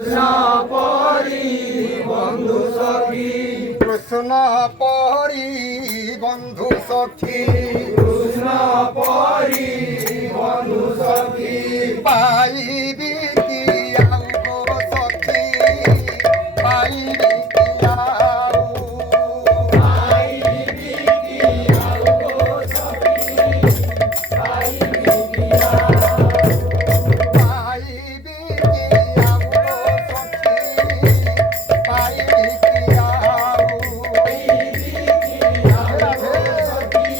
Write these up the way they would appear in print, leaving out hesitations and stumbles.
কৃষ্ণ পরি বন্ধু সখী, কৃষ্ণ পরি বন্ধু সখী, কৃষ্ণ পরি বন্ধু সখী, পাইবি কি আউ গো সখী, পাইবি কি আউ, পাইবি কি আউ গো সখী, পাইবি কি আউ, পাইবি কি আউ গো সখী, পাইবি কি আউ, পাইবি কি আউ গো সখী,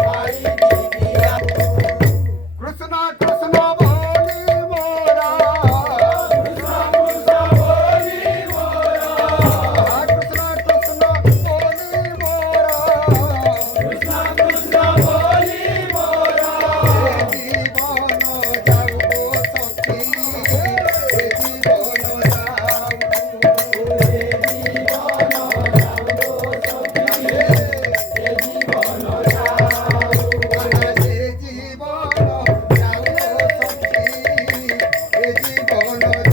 পাইবি কি আউ। কৃষ্ণ কৃষ্ণ বলি মোরা, কৃষ্ণ কৃষ্ণ বলি মোরা, কৃষ্ণ কৃষ্ণ বলি মোরা, কৃষ্ণ কৃষ্ণ বলি মোরা, জীবন যাও গো সখী, জীবন যাও, জীবন যাও গো সখী, জীবন